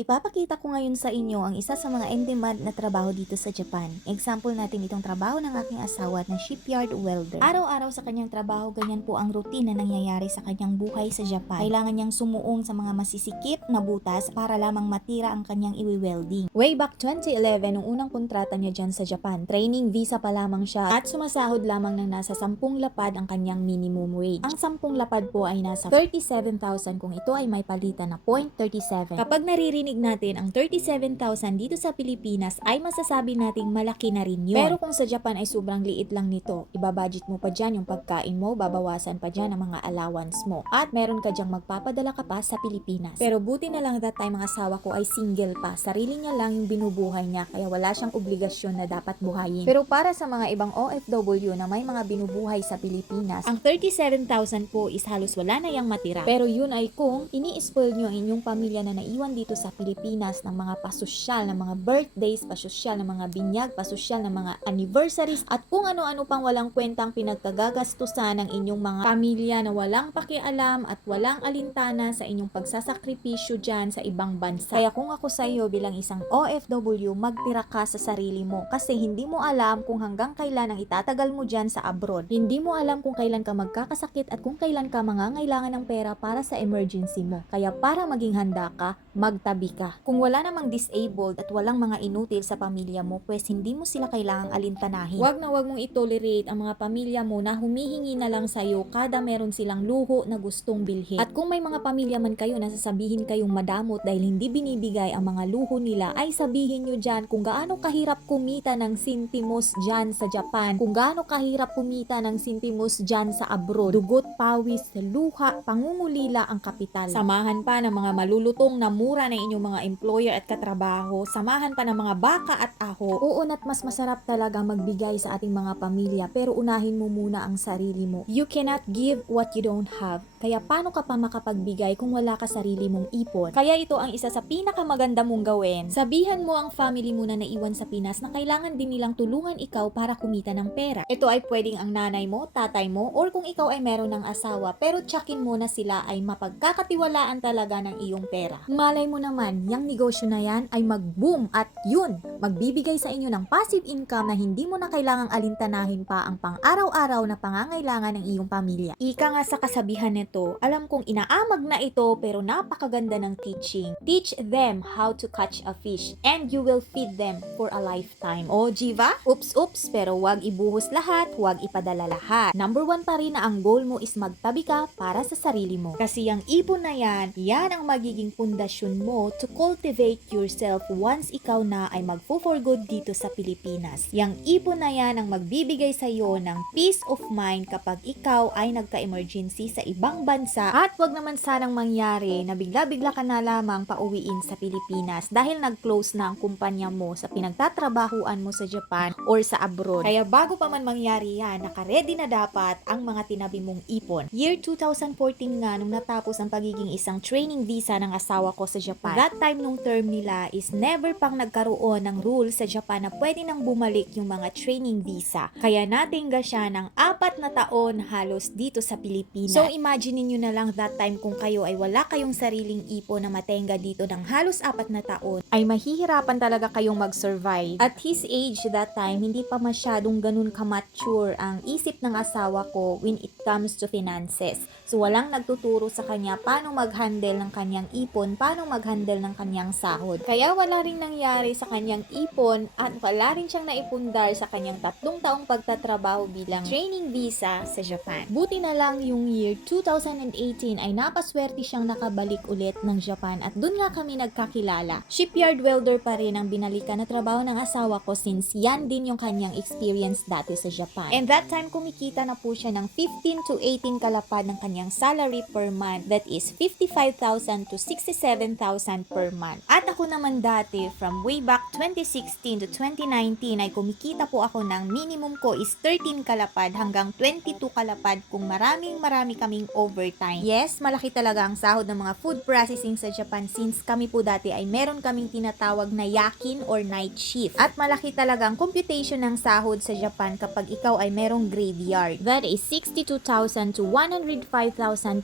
Ipapakita ko ngayon sa inyo ang isa sa mga in-demand na trabaho dito sa Japan. Example natin itong trabaho ng aking asawa na shipyard welder. Araw-araw sa kanyang trabaho, ganyan po ang routine na nangyayari sa kanyang buhay sa Japan. Kailangan niyang sumuong sa mga masisikip na butas para lamang matira ang kanyang iwi-welding. Way back 2011, nung unang kontrata niya dyan sa Japan, training visa pa lamang siya at sumasahod lamang ng nasa 10 lapad ang kanyang minimum wage. Ang 10 lapad po ay nasa 37,000 kung ito ay may palitan na 0.37. Kapag naririnig natin ang 37,000 dito sa Pilipinas ay masasabi nating malaki na rin yun. Pero kung sa Japan ay sobrang liit lang nito, ibabudget mo pa dyan yung pagkain mo, babawasan pa dyan ang mga allowance mo. At meron ka dyang magpapadala ka pa sa Pilipinas. Pero buti na lang that time ang asawa ko ay single pa. Sarili niya lang yung binubuhay niya kaya wala siyang obligasyon na dapat buhayin. Pero para sa mga ibang OFW na may mga binubuhay sa Pilipinas, ang 37,000 po is halos wala na yang matira. Pero yun ay kung ini-spoil nyo ang inyong pamilya na naiwan dito sa Pilipinas ng mga pasosyal, ng mga birthdays, pasosyal, ng mga binyag, pasosyal, ng mga anniversaries, at kung ano-ano pang walang kwentang pinagkagagastusan ng inyong mga pamilya na walang pakialam at walang alintana sa inyong pagsasakripisyo dyan sa ibang bansa. Kaya kung ako sa iyo bilang isang OFW, magtira ka sa sarili mo kasi hindi mo alam kung hanggang kailan ang itatagal mo dyan sa abroad. Hindi mo alam kung kailan ka magkakasakit at kung kailan ka mangangailangan ng pera para sa emergency mo. Kaya para maging handa ka, magtabi ka. Kung wala namang disabled at walang mga inutil sa pamilya mo, pues hindi mo sila kailangang alintanahin. Huwag na huwag mong itolerate ang mga pamilya mo na humihingi na lang sa'yo kada meron silang luho na gustong bilhin. At kung may mga pamilya man kayo na sasabihin kayong madamot dahil hindi binibigay ang mga luho nila, ay sabihin nyo dyan kung gaano kahirap kumita ng sintimos dyan sa Japan, kung gaano kahirap kumita ng sintimos dyan sa abroad. Dugot, pawis, luha, pangungulila ang kapital. Samahan pa ng mga malulutong na mura ng inyong mga employer at katrabaho, samahan pa ng mga baka at aho. Oo, at mas masarap talaga magbigay sa ating mga pamilya, pero unahin mo muna ang sarili mo. You cannot give what you don't have. Kaya paano ka pa makapagbigay kung wala ka sarili mong ipon? Kaya ito ang isa sa pinakamaganda mong gawin. Sabihan mo ang family mo na naiwan sa Pinas na kailangan din nilang tulungan ikaw para kumita ng pera. Ito ay pwedeng ang nanay mo, tatay mo, or kung ikaw ay meron ng asawa, pero tsakin mo na sila ay mapagkakatiwalaan talaga ng iyong pera. Malay mo naman, yung negosyo na yan ay mag-boom at yun, magbibigay sa inyo ng passive income na hindi mo na kailangang alintanahin pa ang pang-araw-araw na pangangailangan ng iyong pamilya. Ika nga sa kasabihan nito, alam kong inaamag na ito pero napakaganda ng teaching. Teach them how to catch a fish and you will feed them for a lifetime. O, Jiva? Oops, oops, pero wag ibuhos lahat, wag ipadala lahat. Number one pa rin na ang goal mo is magtabi ka para sa sarili mo. Kasi yung ipon na yan, yan ang magiging pundasyon mo to cultivate yourself once ikaw na ay magfo for good dito sa Pilipinas. Yang ipon na yan ang magbibigay sa iyo ng peace of mind kapag ikaw ay nagka-emergency sa ibang bansa at wag naman sanang mangyari na bigla-bigla ka na lamang pauwiin sa Pilipinas dahil nag-close na ang kumpanya mo sa pinagtatrabahuan mo sa Japan or sa abroad. Kaya bago pa man mangyari yan, nakaredy na dapat ang mga tinabi mong ipon. Year 2014 nga nung natapos ang pagiging isang training visa ng asawa ko sa Japan. That time nung term nila is never pang nagkaroon ng rule sa Japan na pwede nang bumalik yung mga training visa. Kaya natingga siya ng apat na taon halos dito sa Pilipinas. So imagine niyo na lang that time kung kayo ay wala kayong sariling ipon na matenga dito ng halos apat na taon, ay mahihirapan talaga kayong mag-survive. At his age that time, hindi pa masyadong ganun ka-mature ang isip ng asawa ko when it comes to finances. So walang nagtuturo sa kanya paano mag-handle ng kanyang ipon, paano mag-handle ng kanyang sahod. Kaya wala rin nangyari sa kanyang ipon at wala rin siyang naipundar sa kanyang tatlong taong pagtatrabaho bilang training visa sa Japan. Buti na lang yung year 2018 ay napaswerte siyang nakabalik ulit ng Japan at dun nga kami nagkakilala. Shipyard welder pa rin ang binalikan na trabaho ng asawa ko since yan din yung kanyang experience dati sa Japan. And that time kumikita na po siya ng 15 to 18 kalapad ng kanyang salary per month. That is 55,000 to 67,000 per month. At ako naman dati from way back 2016 to 2019 ay kumikita po ako ng minimum ko is 13 kalapad hanggang 22 kalapad kung maraming marami kaming overtime. Yes, malaki talaga ang sahod ng mga food processing sa Japan since kami po dati ay meron kaming tinatawag na yakin or night shift. At malaki talaga ang computation ng sahod sa Japan kapag ikaw ay merong graveyard. That is 62,000 to 105,000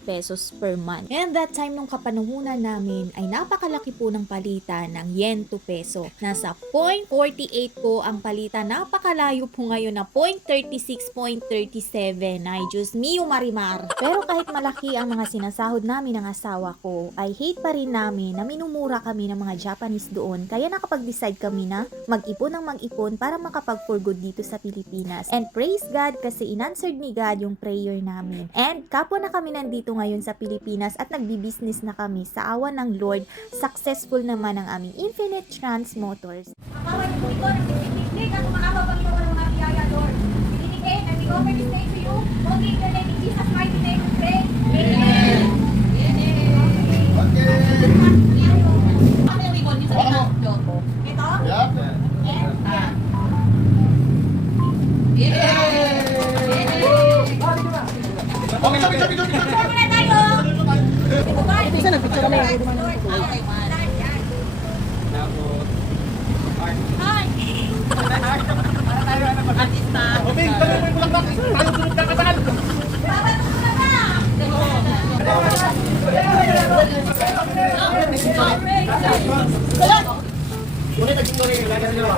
pesos per month. And that time nung kapanahunan namin ay napakalaki po ng palitan ng yen to peso. Nasa 0.48 po ang palitan. Napakalayo po ngayon na 0.36.37. Ay, Diyos mio marimar. Pero kahit malaki ang mga sinasahod namin ng asawa ko, ay hate pa rin namin na minumura kami ng mga Japanese doon. Kaya nakapag-decide kami na mag-ipon ng mag-ipon para makapag-for good dito sa Pilipinas. And praise God kasi inanswered ni God yung prayer namin. And kapwa na kami nandito ngayon sa Pilipinas at nagbi-business na kami sa awa ng Lord. Successful naman ang aming Infinite Trans Motors. Mawag po ito ng pagpipiglig at kumakawa Panginoon ng mga biyaya, Lord. Binibigay and we offer this day to you. Only in the name of Jesus mighty name we pray. Amen. Ano yung ribbon niyo sa likod? Ito? Yes? Ah. Okay, sabi, sabi, sabi, sabi. Picture muna tayo. Ito ba? Isa na, picture kami. Okay, one. Yan. Hi. Okay, dali mo yung bulaklak. Tayo sunod na kasal. Bawal mo na ba? Muna, naging tuloy yung lagay sa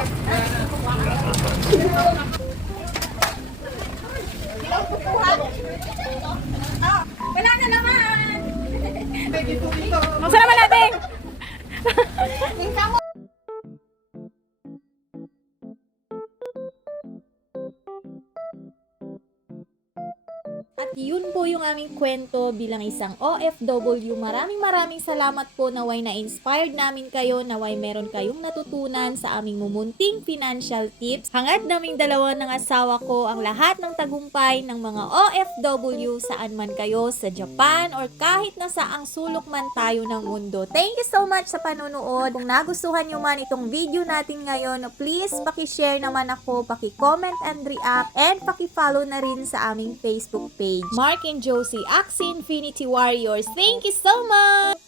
At yun po yung aming kwento bilang isang OFW. Maraming maraming salamat po naway na-inspired namin kayo, naway meron kayong natutunan sa aming mumunting financial tips. Hangad naming dalawa ng asawa ko ang lahat ng tagumpay ng mga OFW saan man kayo sa Japan or kahit na saang sulok man tayo ng mundo. Thank you so much sa panonood. Kung nagustuhan nyo man itong video natin ngayon, please pakishare naman ako, paki-comment and react, and paki-follow na rin sa aming Facebook page. Mark and Josie, Axie Infinity Warriors. Thank you so much!